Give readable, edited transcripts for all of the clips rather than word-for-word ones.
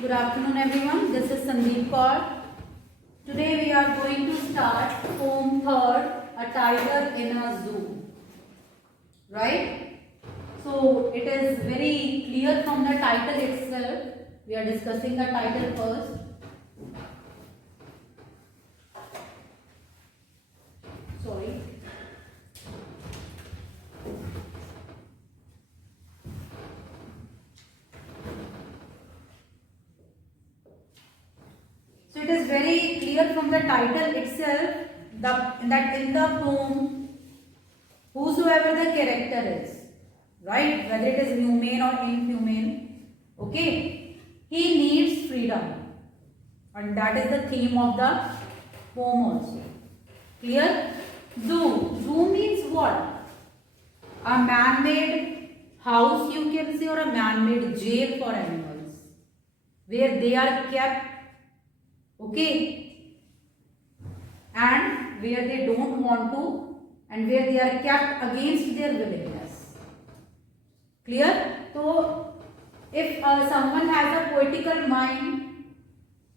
Good afternoon everyone, this is Sandeep Kaur. Today we are going to start poem third, A Tiger in a Zoo. Right? So it is very clear from the title itself. We are discussing the title first. Sorry. So it is very clear from the title itself that in the poem, whosoever the character is, right, whether it is humane or inhumane, okay, he needs freedom, and that is the theme of the poem also. Clear? Zoo means what? A man-made house, you can say, or a man-made jail for animals, where they are kept, okay, and where they don't want to, and where they are kept against their willingness. Clear? So if someone has a poetical mind,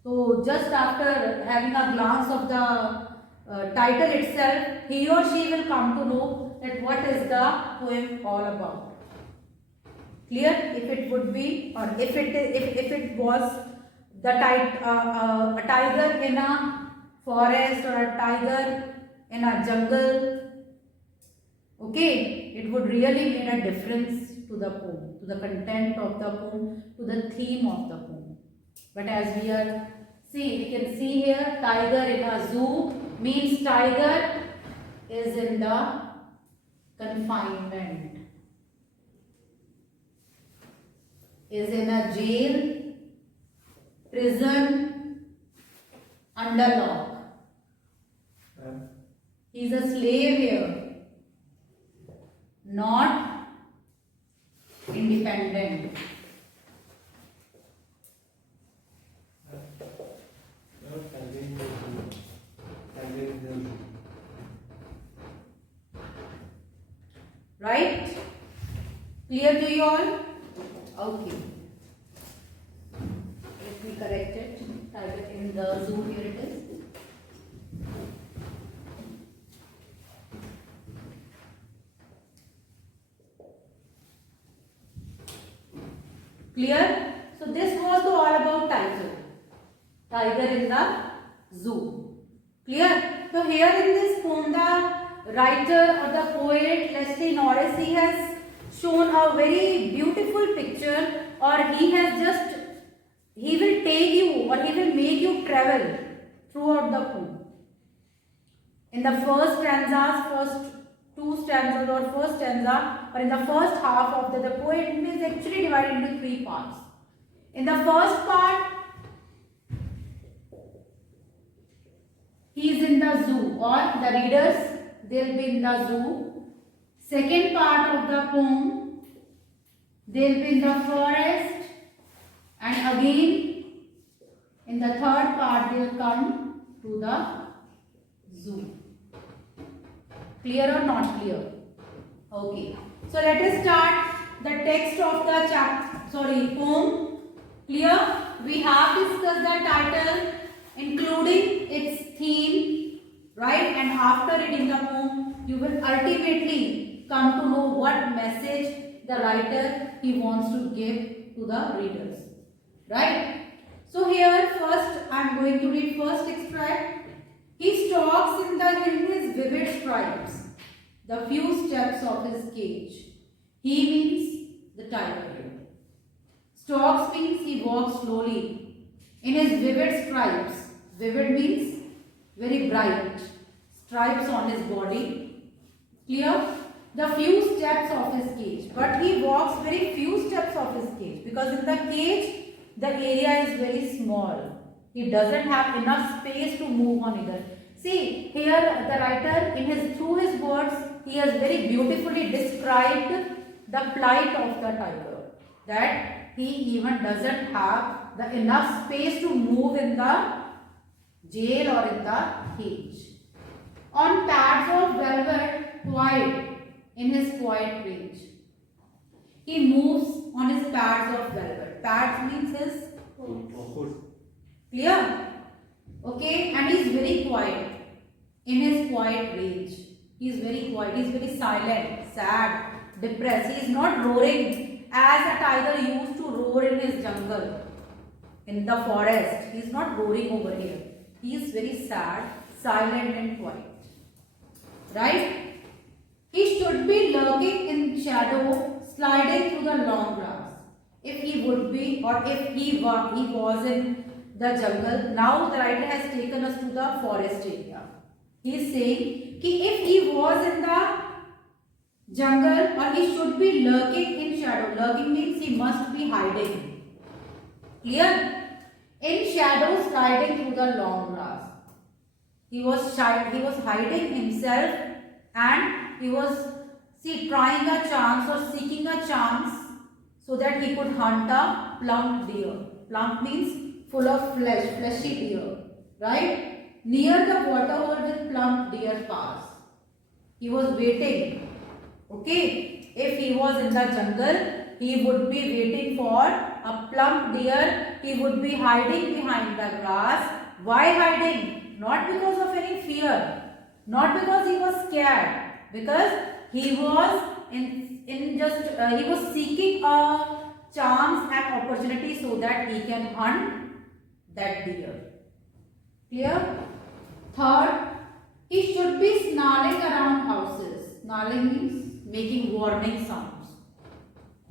so just after having a glance of the title itself, he or she will come to know that what is the poem all about. Clear? If it would be, or if it was the a tiger in a forest or a tiger in a jungle, okay, it would really make a difference to the poem, to the content of the poem, to the theme of the poem. But as we can see here, tiger in a zoo means tiger is in the confinement, is in a jail, prison, under lock. He is a slave here, not independent. Right? Clear to you all? Okay. Let me correct it. Type it in the Zoom. Here it is. Clear? So this was all about tiger. Tiger in the zoo. Clear? So here in this poem, the writer or the poet Leslie Norris, he has shown a very beautiful picture, or he will take you, or he will make you travel throughout the poem. In the first two stanzas or first stanza, or in the first half of the poet is actually divided into three parts. In the first part, he is in the zoo, or the readers, they'll be in the zoo. Second part of the poem, they'll be in the forest, and again in the third part they'll come to the zoo. Clear or not clear? Okay. So let us start the text of the poem. Clear? We have discussed the title, including its theme, right? And after reading the poem, you will ultimately come to know what message the writer he wants to give to the readers, right? So here first I am going to read first extract. He stalks in his vivid stripes, the few steps of his cage. He means the tiger. Stalks means he walks slowly in his vivid stripes. Vivid means very bright. Stripes on his body. Clear? The few steps of his cage. But he walks very few steps of his cage, because in the cage the area is very small. He doesn't have enough space to move on either. See, here the writer through his words, he has very beautifully described the plight of the tiger. That he even doesn't have the enough space to move in the jail or in the cage. On pads of velvet, quiet in his quiet range. He moves on his pads of velvet. Pads means his Clear? Okay, and he is very quiet. In his quiet range, he is very quiet. He is very silent, sad, depressed. He is not roaring as a tiger used to roar in his jungle, in the forest. He is not roaring over here. He is very sad, silent and quiet. Right? He should be lurking in shadow, sliding through the long grass. If he would be, or if he was in the jungle, now the writer has taken us to the forest area. He is saying कि if he was in the jungle, or he should be lurking in shadow. Lurking means he must be hiding. Clear? In shadow, sliding through the long grass. He was hiding himself, and he was trying a chance or seeking a chance so that he could hunt a plump deer. Plump means full of flesh, fleshy deer, right? Near the water hole with plump deer pass. He was waiting. Okay, if he was in the jungle, he would be waiting for a plump deer. He would be hiding behind the grass. Why hiding? Not because of any fear, not because he was scared, because he was he was seeking a chance and opportunity so that he can hunt that deer. Clear? Third, he should be snarling around houses. Snarling means making warning sounds.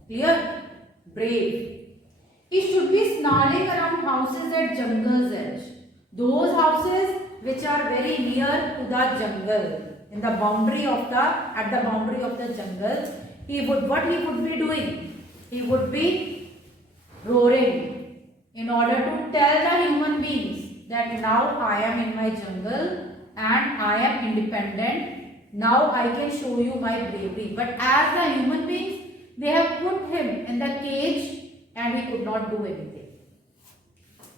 Clear? Brave. He should be snarling around houses at jungle's edge. Those houses which are very near to the jungle, in the boundary of at the boundary of the jungle, what he would be doing? He would be roaring in order to tell the human beings that now I am in my jungle and I am independent. Now I can show you my bravery. But as the human beings, they have put him in the cage and he could not do anything.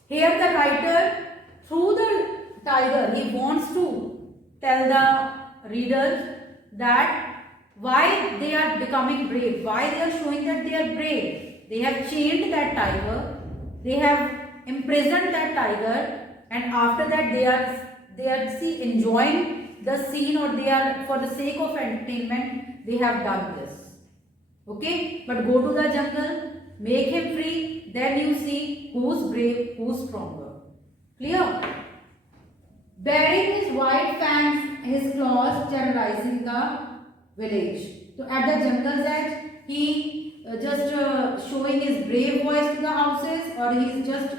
Here the writer, through the tiger, he wants to tell the readers that why they are becoming brave, why they are showing that they are brave. They have chained that tiger, they have imprisoned that tiger, and after that they are enjoying the scene, or they are, for the sake of entertainment, they have done this. Okay, but go to the jungle, make him free, then you see who's brave, who's stronger. Clear? Bearing his white fangs, his claws, terrorizing the village. So at the jungle's edge, he just showing his brave voice to the houses, or he is just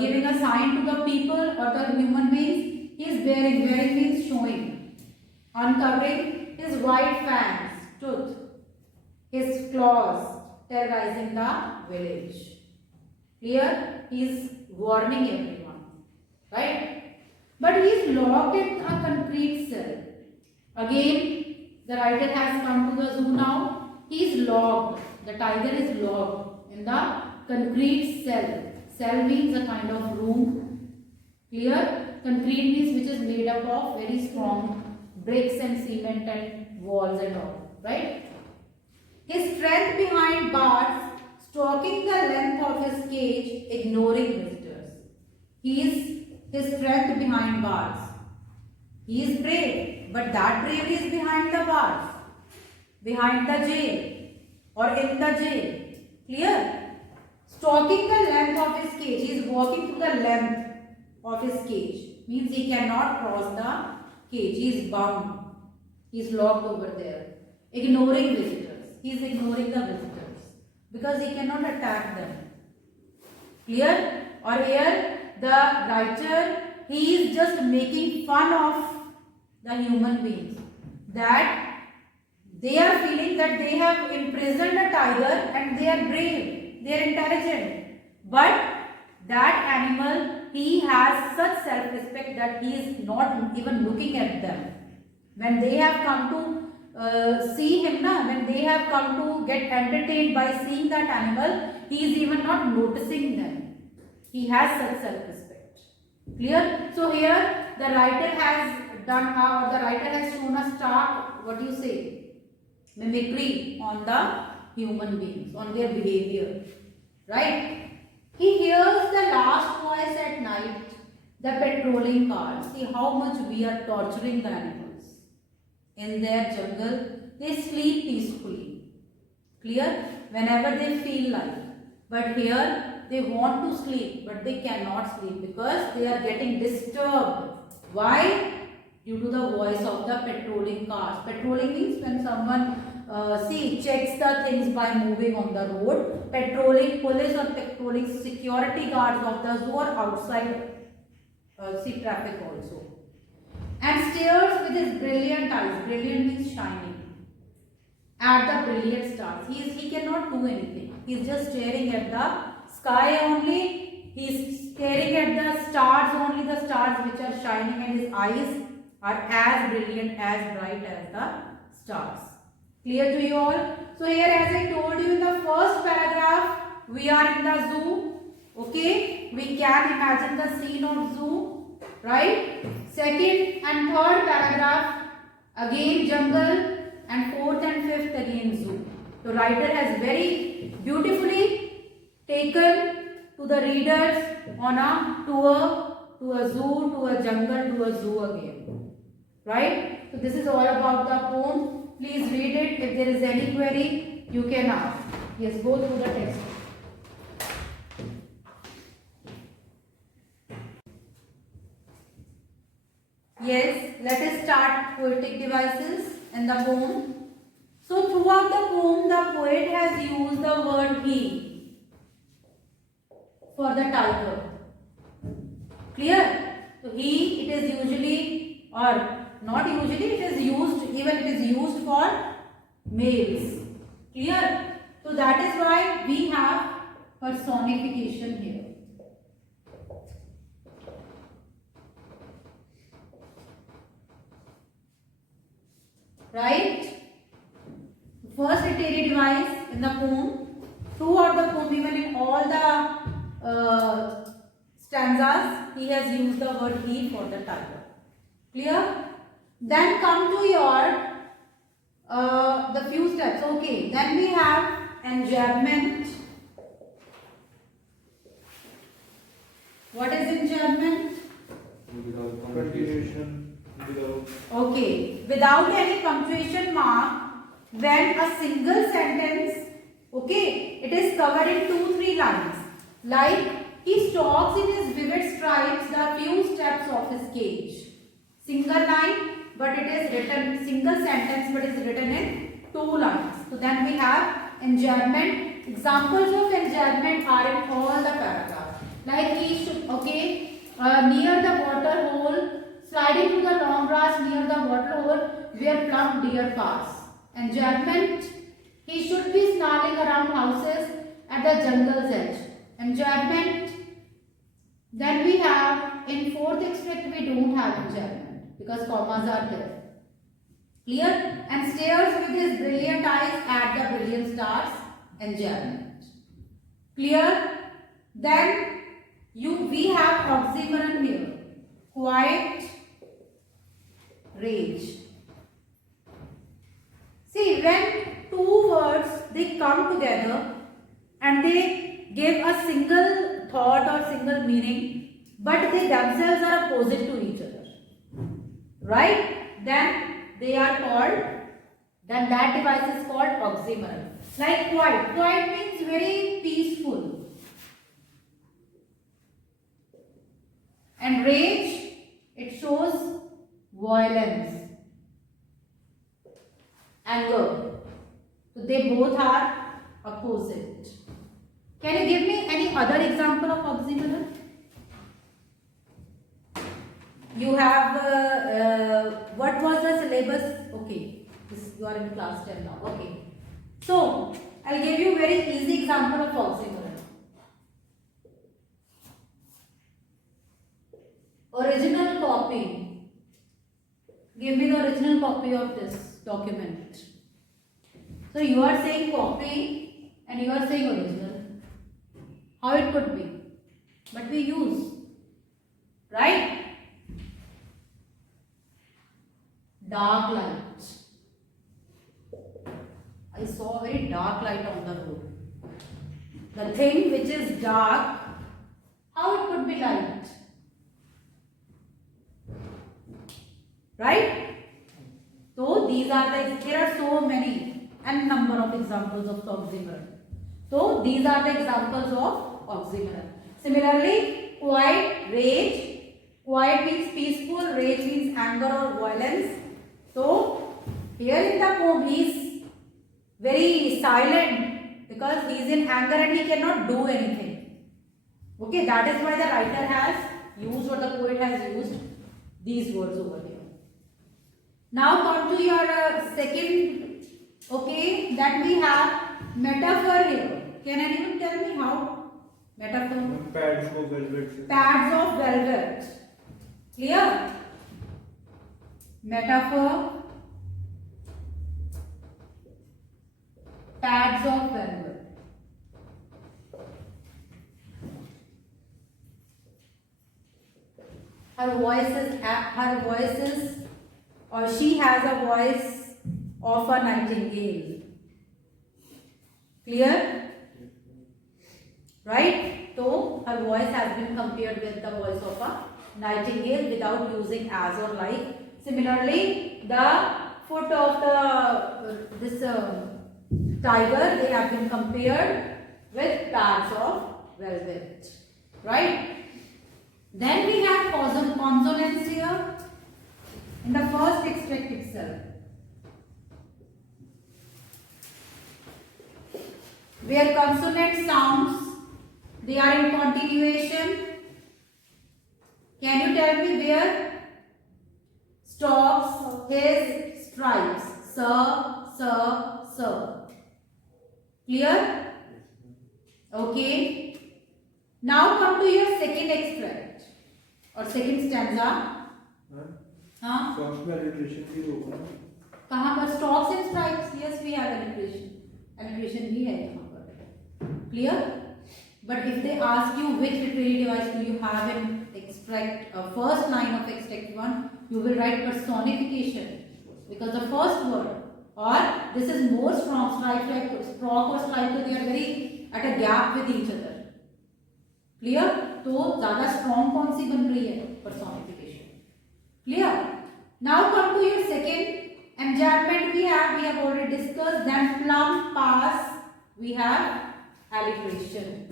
giving a sign to the people or the human beings. He is bearing means showing, uncovering his white fangs, tooth, his claws, terrorizing the village. Here he is warning everyone, right? But he is locked in a concrete cell. Again, the writer has come to the zoo now. He is locked. The tiger is locked in the concrete cell. Cell means a kind of room. Clear? Concrete means which is made up of very strong bricks and cement and walls and all. Right? His strength behind bars, stalking the length of his cage, ignoring visitors. His strength behind bars. He is brave, but that bravery is behind the bars, behind the jail, or in the jail. Clear? Stalking the length of his cage. He is walking through the length of his cage. Means he cannot cross the cage. He is bound. He is locked over there. Ignoring visitors. He is ignoring the visitors because he cannot attack them. Clear? Or here the writer, he is just making fun of the human beings, that they are feeling that they have imprisoned a tiger and they are brave, they are intelligent, but that animal, he has such self-respect that he is not even looking at them. When they have come to see him, when they have come to get entertained by seeing that animal, he is even not noticing them. He has such self-respect. Clear? So here the writer has done, or the writer has shown a stark, mimicry on the human beings, on their behavior. Right? He hears the last voice at night. night, the patrolling cars, see how much we are torturing the animals. In their jungle, they sleep peacefully. Clear? Whenever they feel like. But here, they want to sleep, but they cannot sleep because they are getting disturbed. Why? Due to the voice of the patrolling cars. Patrolling means when someone checks the things by moving on the road. Patrolling, police or patrolling security guards of the zoo are outside traffic also. And stares with his brilliant eyes. Brilliant means shining. At the brilliant stars. He cannot do anything. He is just staring at the sky only. He is staring at the stars only, the stars which are shining, and his eyes are as brilliant, as bright as the stars. Clear to you all? So here, as I told you in the first paragraph, we are in the zoo. Okay, we can imagine the scene of zoo, right? Second and third paragraph, again jungle, and fourth and fifth again zoo. The writer has very beautifully taken to the readers on a tour to a zoo, to a jungle, to a zoo again. Right? So this is all about the poem. Please read it. If there is any query, you can ask. Yes, go through the text. Yes, let us start poetic devices in the poem. So throughout the poem, the poet has used the word he for the tiger. Clear? So he, it is usually, or not usually, it is used, even it is used for males. Clear? So that is why we have personification here. Right? First literary device in the poem. Throughout the poem, even in all the stanzas, he has used the word he for the tiger. Clear? Then come to your the few steps. Okay. Then we have enjambment. What is enjambment? Continuation. Okay. Without any punctuation mark, when a single sentence, okay, it is covered in 2-3 lines. Like, he stalks in his vivid stripes the few steps of his cage. Single line, but it is written, single sentence, but it is written in 2 lines. So then we have enjambment. Examples of enjambment are in all the paragraphs. Like he should, okay, near the water hole, sliding through the long grass near the water hole where plump deer pass. Enjambment, he should be snarling around houses at the jungle's edge. Enjambment. Then we have, in fourth extract we don't have enjambment because commas are there. Clear? And stares with his brilliant eyes at the brilliant stars. Enjambment. Clear? Then we have oxymoron here. Quiet, rage. See, when two words they come together and they give a single thought or single meaning, but they themselves are opposite to each other, right? Then they are called, then that device is called oxymoron. Like quiet. Quiet means very peaceful. And rage, it shows violence. Anger. So they both are opposite. Can you give me any other example of oxymoron? You have, what was the syllabus? Okay, you are in class 10 now. Okay. So, I'll give you very easy example of oxymoron. Original copy. Give me the original copy of this document. So you are saying copy and you are saying original. How it could be? But we use, right? Dark light. I saw a very dark light on the road. The thing which is dark, how it could be light? right? So these are there are so many and number of examples of the oxymoron. So these are the examples of oxymoron. Similarly, quiet, rage. Quiet means peaceful, rage means anger or violence. So here in the poem he is very silent because he is in anger and he cannot do anything. Okay, that is why the writer has used, or the poet has used these words over here. Now come to your second, okay, that we have metaphor here. Can anyone tell me how? Metaphor? Pads of velvet. Pads of velvet. Clear? Metaphor. Pads of velvet. Her voice is, or she has a voice of a nightingale. Clear? Right? So her voice has been compared with the voice of a nightingale without using as or like. Similarly, the foot of this tiger, they have been compared with pads of velvet. Right? Then we have consonants here in the first extract itself, where consonant sounds, they are in continuation. Can you tell me where? Stops, his, stripes. Sir. Clear? Okay. Now come to your second extract or second stanza. हाँ? First में alliteration भी होगा ना? कहाँ पर? Stops and stripes. Yes, we have alliteration. Alliteration भी है यहाँ पर. Clear? But if they ask you which literary device do you have in extract, first line of extract 1, you will write personification, because the first word, or this is more strong, strike like stroke or strike, so they are very at a gap with each other. Clear? तो ज़्यादा strong कौन सी बन रही है? Personification. Clear? Now come to your second enjambment. We have already discussed. Then plum, pass, we have alliteration.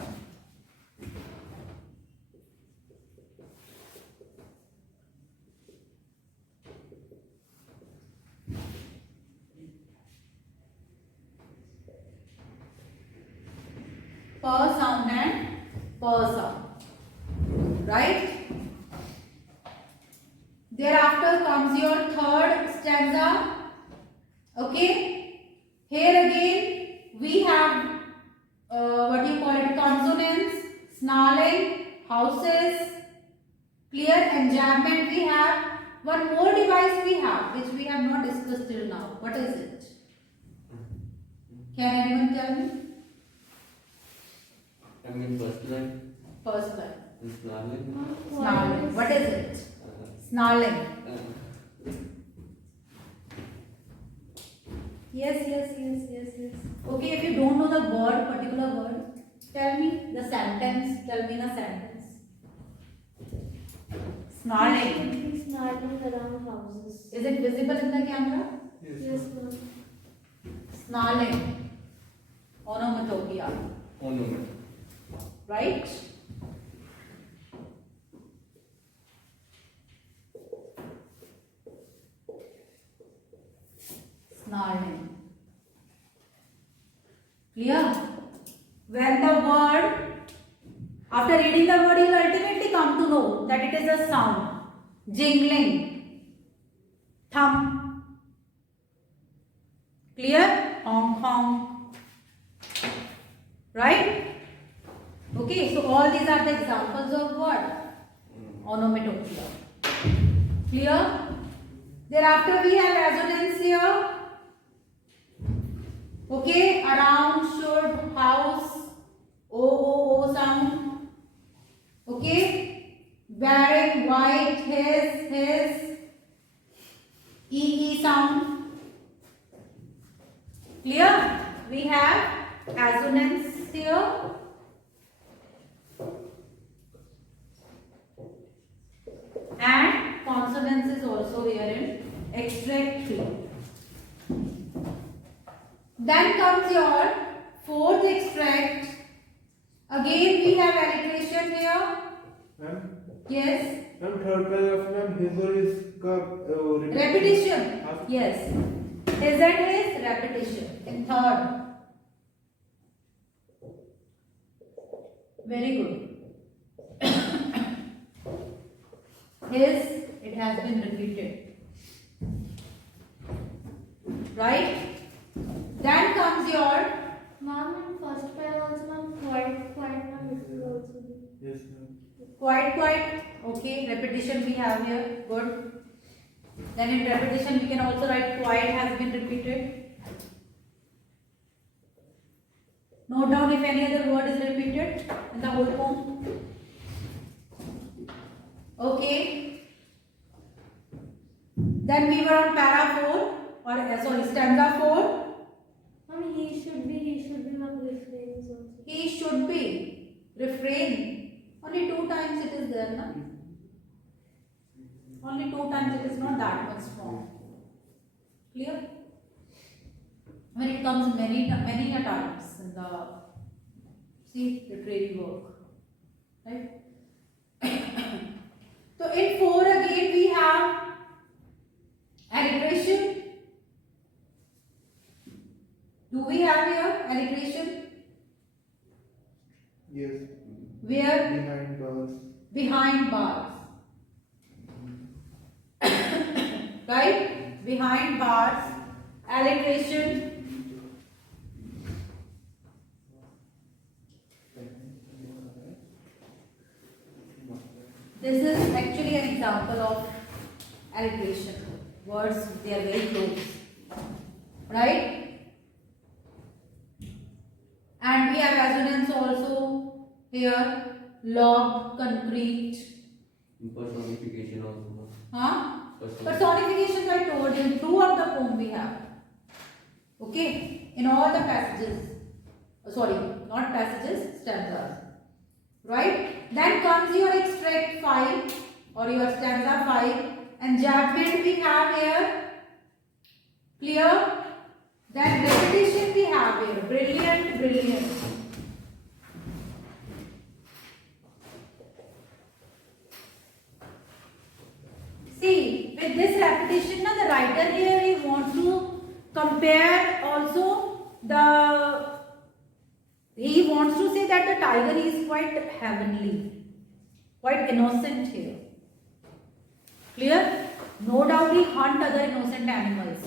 Per sound and per sound, right? Thereafter comes your third stanza. Okay, here again we have what you call it, consonants, snarling, houses. Clear? Enjambment we have. One more device we have which we have not discussed till now. What is it? Can anyone tell me? I mean first line. First line. Snarling. Snarling. What is it? Snarling. Yes. Okay, if you don't know the word, particular word, tell me the sentence. Tell me the sentence. Snarling. Snarling around houses. Is it visible in the camera? Yes, ma'am. Snarling. Onomatopoeia. Ornament. Right? Snarling. Clear? When the word, after reading the word, you will ultimately come to know that it is a sound. Jingling. Thump. Clear? Honk honk. Right? Okay, so all these are the examples of what? Onomatopoeia. Clear? Thereafter we have resonance here. Okay, around, should, house, O sound. Okay, wearing, white, his, E sound. Clear? We have assonance here. And consonance is also also here in extract 3. Then comes your fourth extract. Again we have alliteration here. Ma'am Yes. Ma'am third paragraph में his और his का Repetition. हाँ। Yes. His and his repetition in third. Very good. His, it has been repeated. Right? Then comes your Ma'am, in first pair also, ma'am, quite, ma'am, it will also be. Yes ma'am quite. Okay, repetition we have here. Good. Then in repetition we can also write quite has been repeated. Note down if any other word is repeated in the whole poem. Okay. Then we were on para 4 or sorry stanza 4. Ma'am, he should be, ma'am, refrains also. He should be refrain. Only 2 times it is there, na? Only 2 times it is not that much strong. Clear? When it comes many a times in the literary work, right? So in 4 again we have alliteration. Do we have here alliteration? yes Where? behind bars Behind bars. Right? Behind bars. Alliteration. This is actually an example of alliteration. Words, they are very close. Right? And we have assonance also here. Log, concrete. Personification also. Huh? Personifications I told you throughout the poem we have. Okay? In all the passages. Sorry, not passages, stanzas. Right? Then comes your extract 5 or your stanza 5. Enjambment we have here. Clear? Then repetition we have here. Brilliant, brilliant. See, with this repetition, now the writer here he wants to compare also he wants to say that the tiger is quite heavenly, quite innocent here. Clear? No doubt he hunt other innocent animals,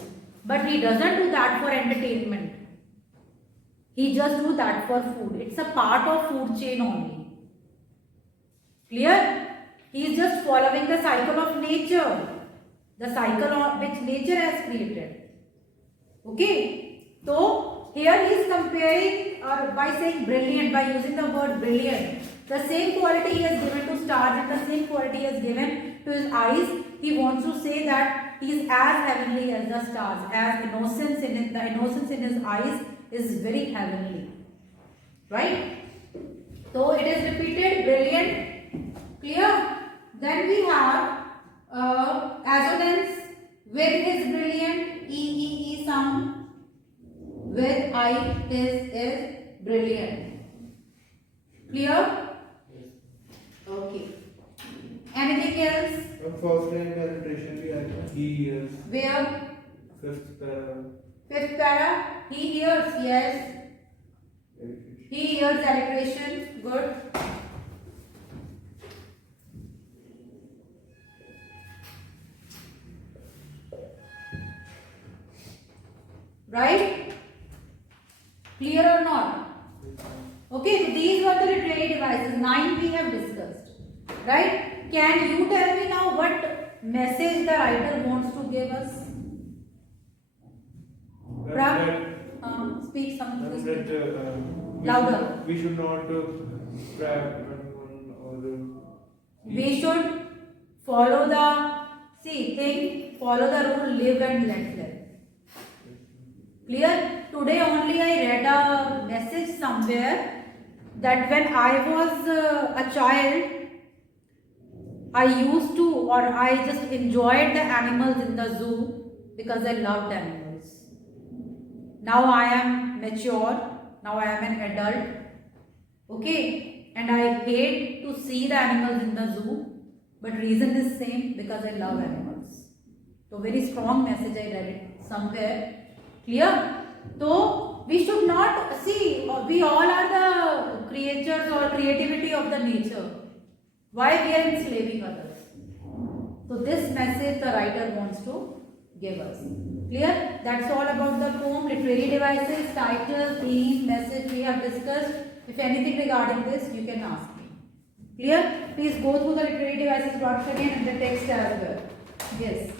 but he doesn't do that for entertainment. He just do that for food. It's a part of food chain only. Clear? He is just following the cycle of nature, the cycle of which nature has created. Okay? So here he is comparing or by saying brilliant, by using the word brilliant. The same quality he has given to stars and the same quality he has given to his eyes. He wants to say that he is as heavenly as the stars, as the innocence in his eyes is very heavenly. Right? So it is repeated, brilliant. Clear? Then we have assonance with his brilliant E sound. With I is brilliant. Clear? Okay. Anything else? अब first time alliteration भी आएगा he hears Where? fifth para Fifth para. He hears. Yes. He hears alliteration. Good. Right? Clear or not? Okay, so these were the literary devices. 9 we have discussed. Right? Can you tell me now what message the writer wants to give us? Speak something. Louder. We should not trap anyone or We should follow follow the rule, live and let live. Clear? Today only I read a message somewhere that when I was a child, I used to, or I just enjoyed the animals in the zoo because I loved animals. Now I am mature, now I am an adult, okay, and I hate to see the animals in the zoo, but reason is same, because I love animals. So very strong message, I read it somewhere. Clear? So we should not see, we all are the creatures or creativity of the nature. Why we are enslaving others? So this message the writer wants to give us. Clear? That's all about the poem. Literary devices, title, theme, message we have discussed. If anything regarding this, you can ask me. Clear? Please go through the literary devices once again and the text as well. Yes.